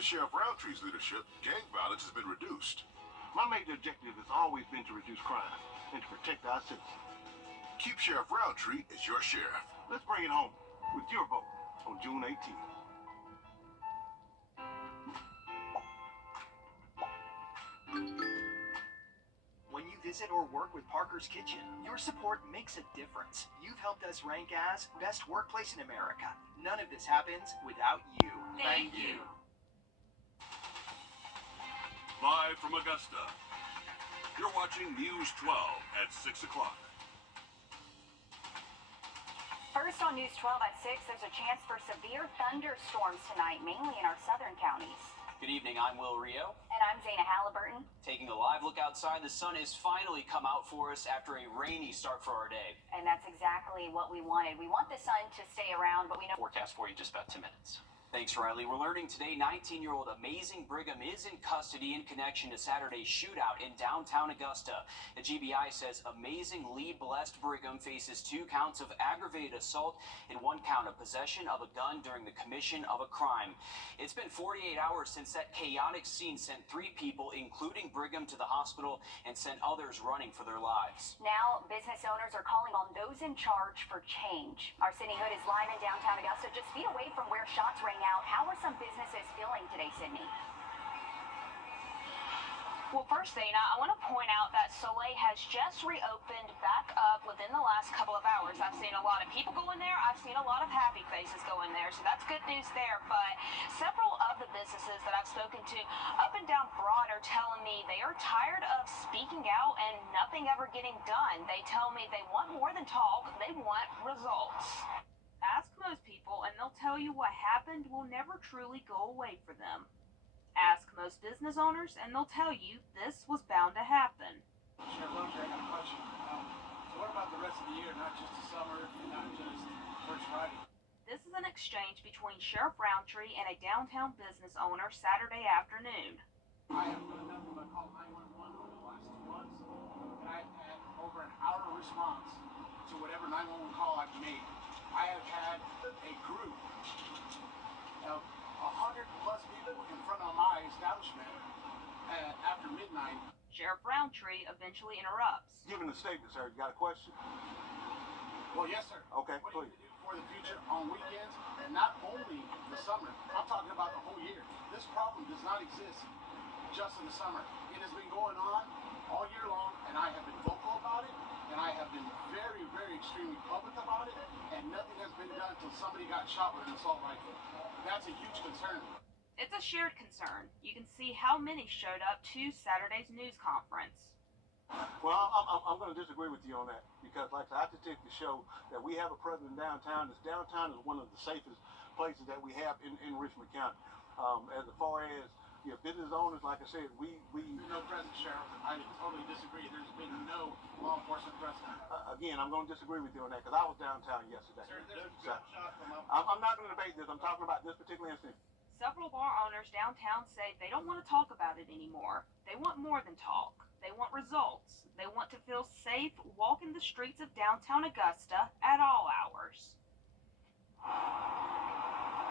Sheriff Roundtree's leadership, gang violence has been reduced. My major objective has always been to reduce crime and to protect our citizens. Keep Sheriff Roundtree as your sheriff. Let's bring it home with your vote on June 18th. When you visit or work with Parker's Kitchen, your support makes a difference. You've helped us rank as best workplace in America. None of this happens without you. Thank you. Live from Augusta, you're watching News 12 at 6 o'clock. First on News 12 at 6, there's a chance for severe thunderstorms tonight, mainly in our southern counties. Good evening, I'm Wrdw. And I'm Zana Halliburton. Taking a live look outside, the sun has finally come out for us after a rainy start for our day. And that's exactly what we wanted. We want the sun to stay around, but we know... Forecast for you in just about 10 minutes. Thanks, Riley. We're learning today 19-year-old Amazing Brigham is in custody in connection to Saturday's shootout in downtown Augusta. The GBI says Amazing Lee Blessed Brigham faces 2 counts of aggravated assault and 1 count of possession of a gun during the commission of a crime. It's been 48 hours since that chaotic scene sent 3 people, including Brigham, to the hospital and sent others running for their lives. Now, business owners are calling on those in charge for change. Our Sydney Hood is live in downtown Augusta, just feet away from where shots rang out. How are some businesses feeling today, Sydney? Well, first, Zana, I want to point out that Soleil has just reopened back up within the last couple of hours. I've seen a lot of people go in there. I've seen a lot of happy faces go in there, so that's good news there. But several of the businesses that I've spoken to up and down Broad are telling me they are tired of speaking out and nothing ever getting done. They tell me they want more than talk. They want results. Ask most people, and they'll tell you what happened will never truly go away for them. Ask most business owners, and they'll tell you this was bound to happen. Sheriff Roundtree, I got a question. So what about the rest of the year, not just the summer and not just First Friday? This is an exchange between Sheriff Roundtree and a downtown business owner Saturday afternoon. I have done nothing but call 911 over the last 2 months, and I've had over an hour response to whatever 911 call I've made. I have had a group of 100 plus people in front of my establishment after midnight. Sheriff Roundtree eventually interrupts. Given the statement, sir, you got a question? Well, yes, sir. Okay, what please. What do you do for the future on weekends, and not only the summer? I'm talking about the whole year. This problem does not exist just in the summer. It has been going on all year long, and I have been vocal about it, and I have been very, very extremely public about it, and nothing has been done until somebody got shot with an assault rifle. That's a huge concern. It's a shared concern. You can see how many showed up to Saturday's news conference. Well, I'm going to disagree with you on that because, like I said, I to show that we have a president downtown. Downtown is one of the safest places that we have in Richmond County. As far as business owners, like I said, we no present, Sheriff. I totally disagree. There's been no law enforcement present. Again, I'm going to disagree with you on that because I was downtown yesterday. Sir, there's a gunshot from up. I'm not going to debate this. I'm talking about this particular incident. Several bar owners downtown say they don't want to talk about it anymore. They want more than talk. They want results. They want to feel safe walking the streets of downtown Augusta at all hours.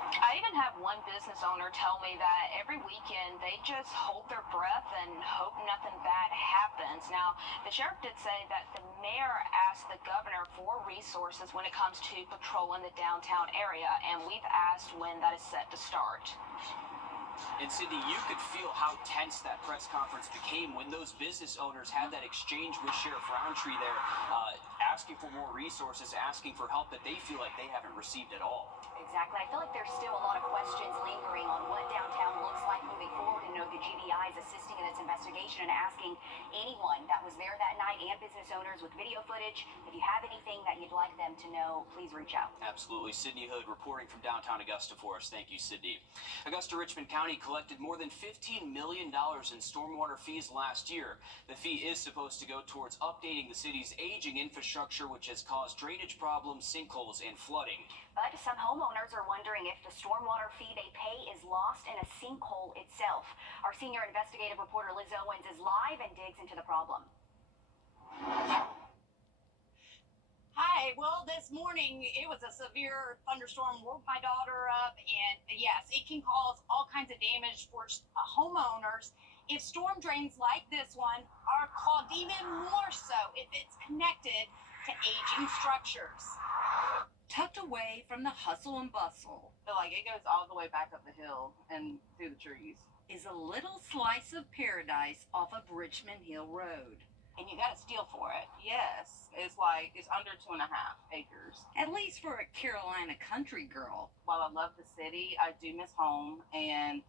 I even have one business owner tell me that every weekend they just hold their breath and hope nothing bad happens. Now, the sheriff did say that the mayor asked the governor for resources when it comes to patrolling the downtown area, and we've asked when that is set to start. And Sydney, you could feel how tense that press conference became when those business owners had that exchange with Sheriff Roundtree there, asking for more resources, asking for help that they feel like they haven't received at all. Exactly. I feel like there's still a lot of questions lingering on what downtown looks like moving forward. And the GBI is assisting in this investigation and asking anyone that was there that night and business owners with video footage, if you have anything that you'd like them to know, please reach out. Absolutely. Sydney Hood reporting from downtown Augusta for us. Thank you, Sydney. Augusta-Richmond County collected more than $15 million in stormwater fees last year. The fee is supposed to go towards updating the city's aging infrastructure, which has caused drainage problems, sinkholes, and flooding. But some homeowners are wondering if the stormwater fee they pay is lost in a sinkhole itself. Our senior investigative reporter Liz Owens is live and digs into the problem. Hi. Well, this morning it was a severe thunderstorm, woke my daughter up, and yes, it can cause all kinds of damage for homeowners if storm drains like this one are clogged, even more so if it's connected to aging structures. Tucked away from the hustle and bustle, So like it goes all the way back up the hill and through the trees. is a little slice of paradise off of Richmond Hill Road. And you gotta steal for it. Yes, it's under 2.5 acres. At least for a Carolina country girl. While I love the city, I do miss home, and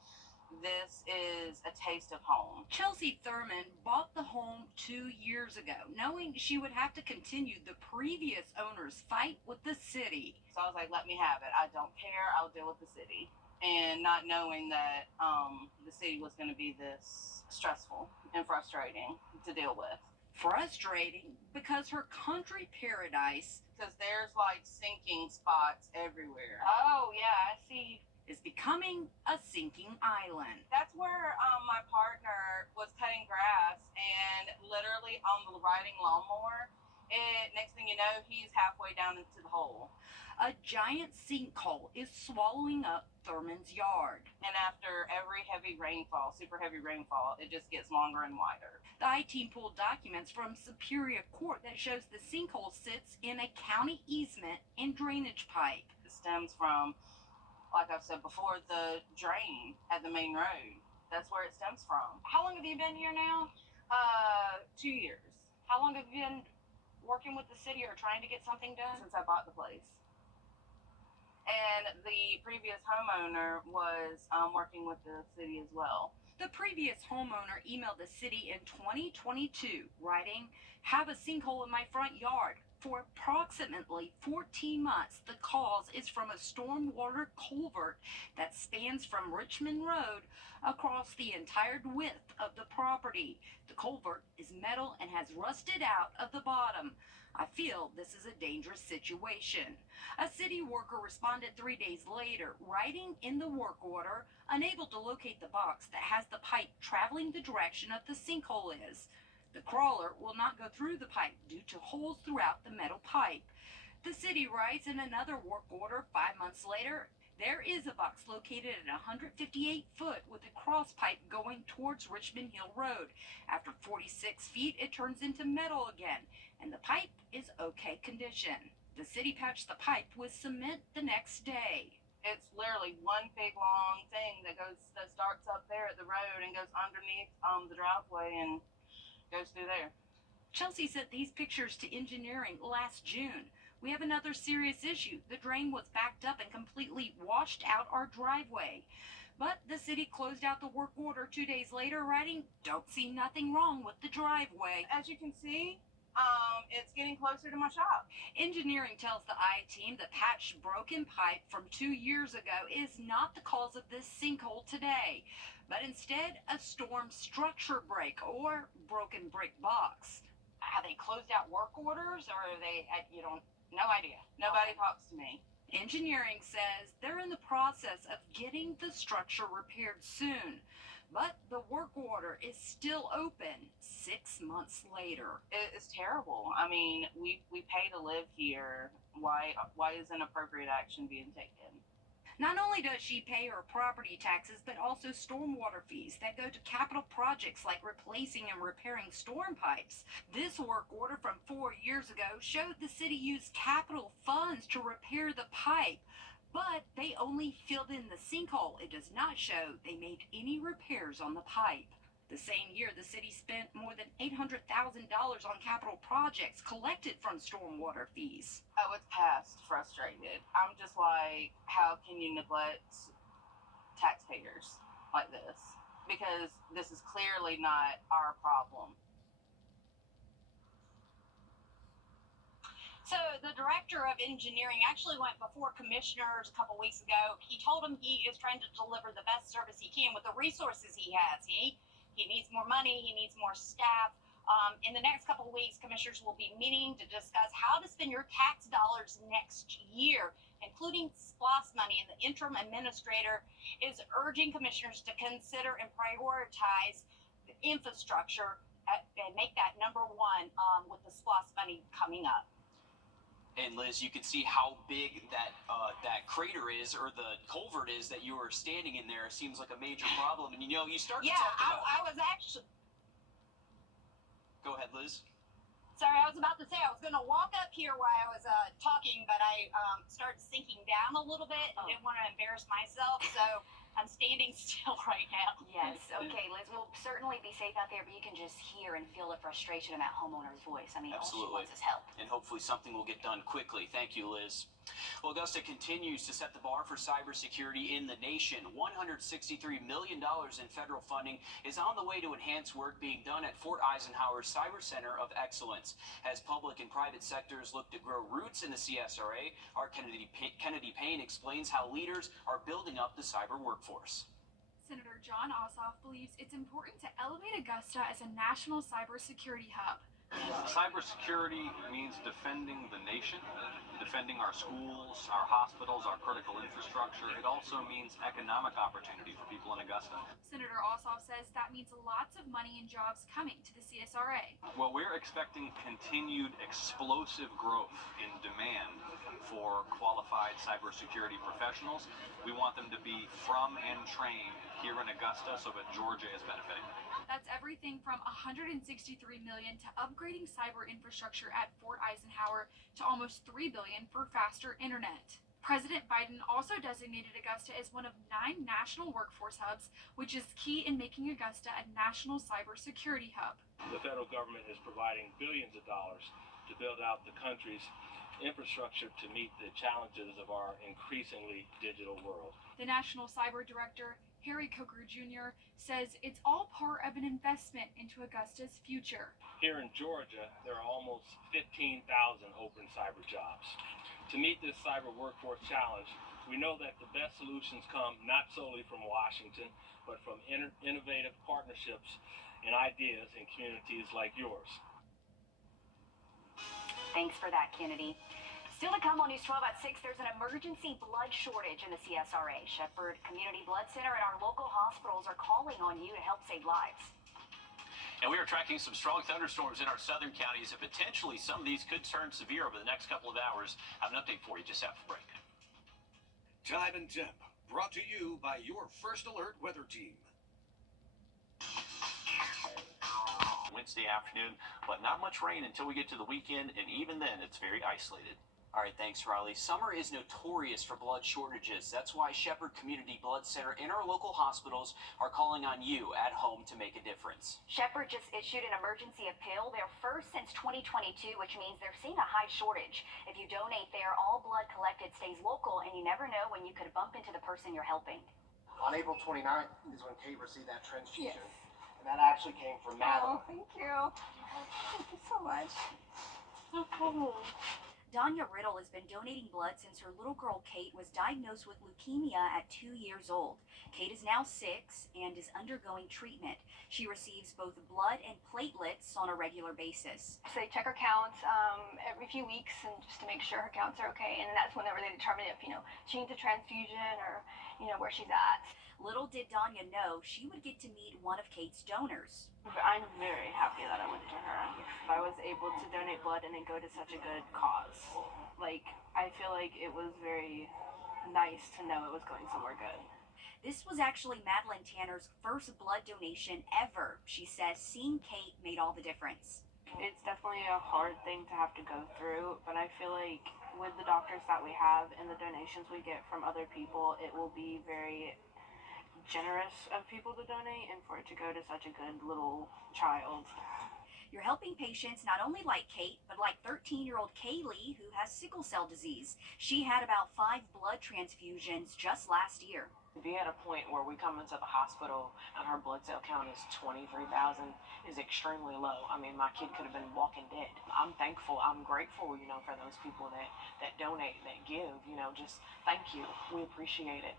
this is a taste of home. Chelsea Thurman bought the home 2 years ago, knowing she would have to continue the previous owner's fight with the city. So I was like, let me have it. I don't care. I'll deal with the city. And not knowing that the city was going to be this stressful and frustrating to deal with. Frustrating because her country paradise, because there's like sinking spots everywhere. oh yeah, I see, is becoming a sinking island. That's where my partner was cutting grass, and literally on the riding lawnmower, next thing you know, he's halfway down into the hole. A giant sinkhole is swallowing up Thurman's yard. And after every heavy rainfall, super heavy rainfall, it just gets longer and wider. The I-team pulled documents from Superior Court that shows the sinkhole sits in a county easement and drainage pipe. It stems from, like I've said before, the drain at the main road. That's where it stems from. How long have you been here now? 2 years. How long have you been working with the city or trying to get something done? Since I bought the place. And the previous homeowner was working with the city as well. The previous homeowner emailed the city in 2022, writing, "Have a sinkhole in my front yard. For approximately 14 months, the cause is from a stormwater culvert that spans from Richmond Road across the entire width of the property. The culvert is metal and has rusted out of the bottom. I feel this is a dangerous situation." A city worker responded 3 days later, writing in the work order, unable to locate the box that has the pipe traveling the direction of the sinkhole is. The crawler will not go through the pipe due to holes throughout the metal pipe. The city writes in another work order 5 months later, there is a box located at 158 foot with a cross pipe going towards Richmond Hill Road. After 46 feet, it turns into metal again, and the pipe is okay condition. The city patched the pipe with cement the next day. It's literally one big long thing that starts up there at the road and goes underneath the driveway and goes through there. Chelsea sent these pictures to engineering last June. We have another serious issue. The drain was backed up and completely washed out our driveway. But the city closed out the work order 2 days later, writing, "Don't see nothing wrong with the driveway." As you can see, it's getting closer to my shop. Engineering tells the I-team the patched broken pipe from 2 years ago is not the cause of this sinkhole today, but instead a storm structure break or broken brick box. Have they closed out work orders, or are they, no idea? Nobody talks to me. Engineering says they're in the process of getting the structure repaired soon, but the work order is still open 6 months later. It's terrible. I mean, we pay to live here. Why isn't appropriate action being taken? Not only does she pay her property taxes, but also stormwater fees that go to capital projects like replacing and repairing storm pipes. This work order from 4 years ago showed the city used capital funds to repair the pipe, but they only filled in the sinkhole. It does not show they made any repairs on the pipe. The same year, the city spent more than $800,000 on capital projects collected from stormwater fees. Oh, it's past frustrated. I'm just like, how can you neglect taxpayers like this? Because this is clearly not our problem. So the director of engineering actually went before commissioners a couple weeks ago. He told them he is trying to deliver the best service he can with the resources he has. He needs more money. He needs more staff. In the next couple of weeks, commissioners will be meeting to discuss how to spend your tax dollars next year, including SPLOST money. And the interim administrator is urging commissioners to consider and prioritize the infrastructure and make that number one with the SPLOST money coming up. And Liz, you can see how big that that crater is, or the culvert is that you are standing in there. It seems like a major problem. And you start to talk about. I was actually. Go ahead, Liz. Sorry, I was about to say I was going to walk up here while I was talking, but I started sinking down a little bit and didn't want to embarrass myself, so I'm standing still right now. Yes, okay, Liz, we'll certainly be safe out there, but you can just hear and feel the frustration in that homeowner's voice. I mean, Absolutely. all she wants is help. And hopefully something will get done quickly. Thank you, Liz. Well, Augusta continues to set the bar for cybersecurity in the nation. $163 million in federal funding is on the way to enhance work being done at Fort Eisenhower's Cyber Center of Excellence. As public and private sectors look to grow roots in the CSRA, our Kennedy Payne explains how leaders are building up the cyber workforce. Senator John Ossoff believes it's important to elevate Augusta as a national cybersecurity hub. Cybersecurity means defending the nation, defending our schools, our hospitals, our critical infrastructure. It also means economic opportunity for people in Augusta. Senator Ossoff says that means lots of money and jobs coming to the CSRA. Well, we're expecting continued explosive growth in demand for qualified cybersecurity professionals. We want them to be from and trained here in Augusta so that Georgia is benefiting. That's everything from $163 million to upgrading cyber infrastructure at Fort Eisenhower to almost $3 billion for faster internet. President Biden also designated Augusta as one of 9 national workforce hubs, which is key in making Augusta a national cybersecurity hub. The federal government is providing billions of dollars to build out the country's infrastructure to meet the challenges of our increasingly digital world. The National Cyber Director, Harry Coker Jr., says it's all part of an investment into Augusta's future. Here in Georgia, there are almost 15,000 open cyber jobs. To meet this cyber workforce challenge, we know that the best solutions come not solely from Washington, but from innovative partnerships and ideas in communities like yours. Thanks for that, Kennedy. Still to come on News 12 at 6, there's an emergency blood shortage in the CSRA. Shepherd Community Blood Center and our local hospitals are calling on you to help save lives. And we are tracking some strong thunderstorms in our southern counties, and potentially some of these could turn severe over the next couple of hours. I have an update for you just after the break. Time and Temp, brought to you by your First Alert weather team. Wednesday afternoon, but not much rain until we get to the weekend, and even then it's very isolated. All right, thanks, Riley. Summer is notorious for blood shortages. That's why Shepherd Community Blood Center and our local hospitals are calling on you at home to make a difference. Shepherd just issued an emergency appeal, their first since 2022, which means they're seeing a high shortage. If you donate there, all blood collected stays local, and you never know when you could bump into the person you're helping. On April 29th is when Kate received that transfusion. Yes. And that actually came from Madeline. Oh, thank you. Thank you so much. Danya Riddle has been donating blood since her little girl Kate was diagnosed with leukemia at 2 years old. Kate is now 6 and is undergoing treatment. She receives both blood and platelets on a regular basis. So they check her counts every few weeks and just to make sure her counts are okay, and that's whenever they determine if, she needs a transfusion or, where she's at. Little did Danya know she would get to meet one of Kate's donors. I'm very happy that I went to her. I was able to donate blood and then go to such a good cause. I feel like it was very nice to know it was going somewhere good. This was actually Madeline Tanner's first blood donation ever. She says seeing Kate made all the difference. It's definitely a hard thing to have to go through, but I feel like with the doctors that we have and the donations we get from other people, it will be very generous of people to donate and for it to go to such a good little child. You're helping patients not only like Kate, but like 13-year-old Kaylee, who has sickle cell disease. She had about 5 blood transfusions just last year. To be at a point where we come into the hospital and her blood cell count is 23,000 is extremely low. I mean, my kid could have been walking dead. I'm thankful, I'm grateful, for those people that donate, that give, just thank you. We appreciate it.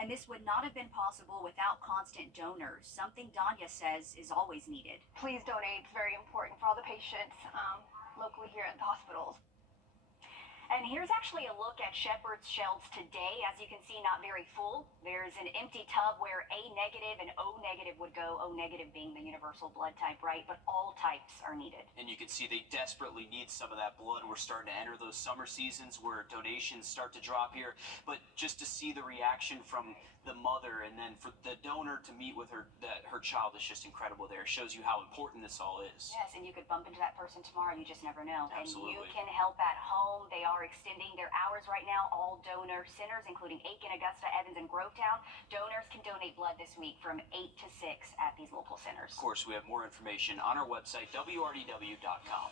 And this would not have been possible without constant donors, something Danya says is always needed. Please donate. It's very important for all the patients locally here at the hospitals. And here's actually a look at Shepherd's shelves today. As you can see, not very full. There's an empty tub where A negative and O negative would go. O negative being the universal blood type, right? But all types are needed. And you can see they desperately need some of that blood. We're starting to enter those summer seasons where donations start to drop here. But just to see the reaction from the mother and then for the donor to meet with her child is just incredible there. It shows you how important this all is. Yes, and you could bump into that person tomorrow. You just never know. Absolutely. And you can help at home. They are extending their hours right now. All donor centers, including Aiken, Augusta, Evans, and Grovetown, donors can donate blood this week from 8 to 6 at these local centers. Of course, we have more information on our website, wrdw.com.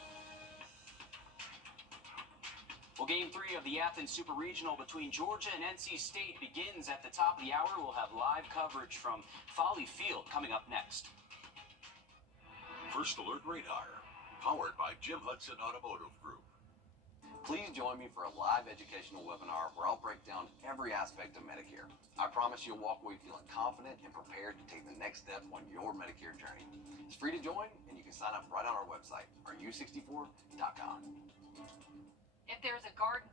Well, Game 3 of the Athens Super Regional between Georgia and NC State begins at the top of the hour. We'll have live coverage from Folly Field coming up next. First Alert Radar, powered by Jim Hudson Automotive Group. Please join me for a live educational webinar where I'll break down every aspect of Medicare. I promise you'll walk away feeling confident and prepared to take the next step on your Medicare journey. It's free to join, and you can sign up right on our website, rU64.com. If there's a garden